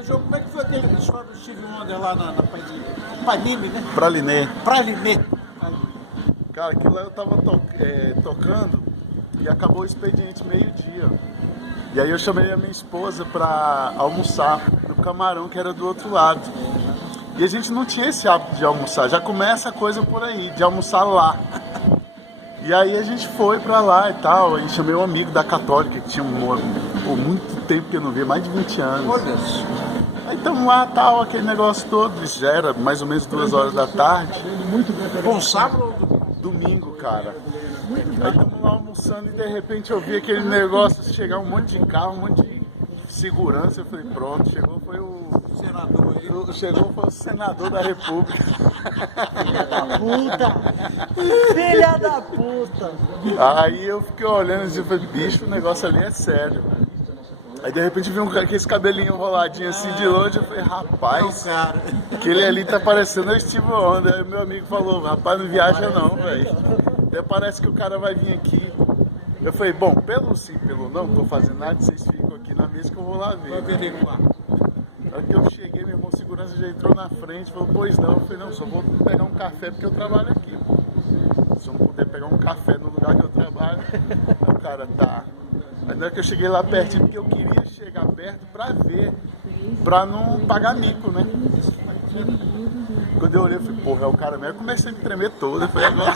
Mas, João, como é que foi aquele história do Steve Wonder lá na Panini, né? Pralinê. Pralinê. Cara, aquilo lá eu tava tocando e acabou o expediente meio-dia. E aí eu chamei a minha esposa pra almoçar no Camarão, que era do outro lado. E a gente não tinha esse hábito de almoçar, já começa a coisa por aí, de almoçar lá. E aí a gente foi pra lá e tal, aí chamei um amigo da Católica, que tinha por muito tempo que eu não via, mais de 20 anos. Olha isso. Aí estamos lá, tal, aquele negócio todo, isso já era mais ou menos 2 horas da tarde. Bom, sábado ou Domingo, cara. Aí estamos lá almoçando e de repente eu vi aquele negócio chegar, um monte de carro, um monte de segurança. Eu falei, pronto, chegou foi o senador aí? Chegou foi o senador da República. Filha da puta! Aí eu fiquei olhando assim, falei, bicho, o negócio ali é sério. Aí de repente vi um cara com esse cabelinho enroladinho assim de longe, eu falei, rapaz, aquele ali tá parecendo o Steve Wonder. Aí meu amigo falou, rapaz, não viaja não, velho. Até parece que o cara vai vir aqui. Eu falei, bom, pelo sim, pelo não, não tô fazendo nada, vocês ficam aqui na mesa que eu vou lá ver. Vai averiguar. Na hora que eu cheguei, meu irmão, segurança já entrou na frente, falou, pois não. Eu falei, não, só vou pegar um café porque eu trabalho aqui. Se eu não puder pegar um café no lugar que eu trabalho, o cara tá. Aí na hora que eu cheguei lá pertinho, porque eu queria chegar perto pra ver, pra não pagar mico, né? Quando eu olhei, eu falei, porra, é o cara mesmo. Eu comecei a me tremer todo. Eu falei, agora.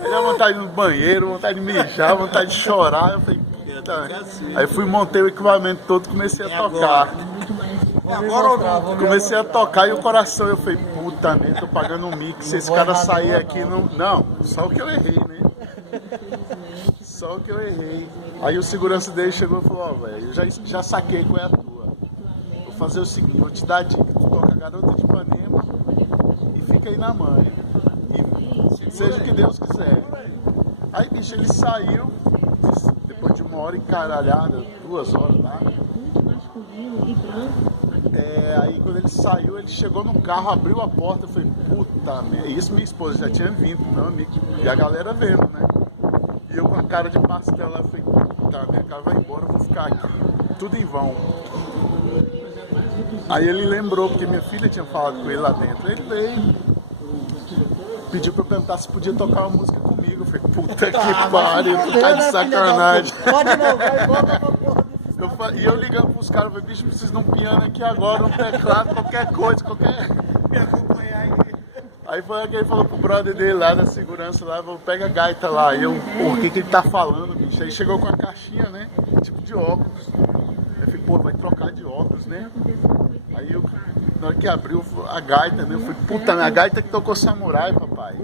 Aí deu vontade de ir no banheiro, vontade de mijar, vontade de chorar. Eu falei, puta. Aí fui, montei o equipamento todo, comecei a tocar. Agora ou não? Comecei a tocar e o coração, eu falei, puta merda, tô pagando um mico. Se esse cara sair aqui, não. Não, só o que eu errei, né? Só o que eu errei. Aí o segurança dele chegou e falou, ó, velho, eu já saquei qual é a tua. Vou fazer o seguinte, vou te dar a dica, tu toca Garota de Ipanema e fica aí na manha. E seja o que Deus quiser. Aí, bicho, ele saiu, depois de 1 hora encaralhada, 2 horas lá. Aí quando ele saiu, ele chegou no carro, abriu a porta, eu falei, puta merda. Isso minha esposa já tinha vindo, meu amigo. E a galera vendo, né? E eu com a cara de pastel lá, eu falei, puta merda, o cara vai embora, eu vou ficar aqui. Tudo em vão. Aí ele lembrou, porque minha filha tinha falado com ele lá dentro. Ele veio, pediu pra eu perguntar se podia tocar uma música comigo. Eu falei, puta que pariu, tu tá de sacanagem. Pode não, vai, volta pra porra. E eu ligando pros caras, falei, bicho, preciso de um piano aqui agora, um teclado, qualquer coisa, Me acompanhar aí. Aí foi que ele falou pro brother dele lá da segurança lá, pega a gaita lá. E eu, o que ele tá falando, bicho? Aí chegou com a caixinha, né? Tipo de óculos. Eu falei, pô, vai trocar de óculos, né? Aí eu, na hora que abriu a gaita, né? Eu falei, puta, a gaita que tocou Samurai, papai.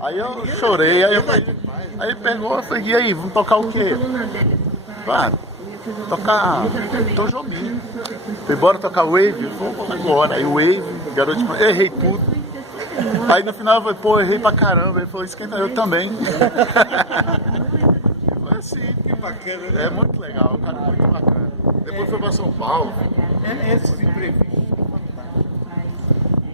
Aí eu chorei, aí ele pegou, eu falei, e aí, vamos tocar o quê? Vai, tocar Tom Jobim. Falei, bora tocar Wave? Vamos agora. Aí Wave, Garoto de Ipanema, errei tudo. Aí no final eu falei, pô, errei pra caramba. Ele falou, esquenta, eu também. Foi assim. Que bacana, né? É muito legal, o cara é muito bacana. Depois foi pra São Paulo. Esses imprevistos.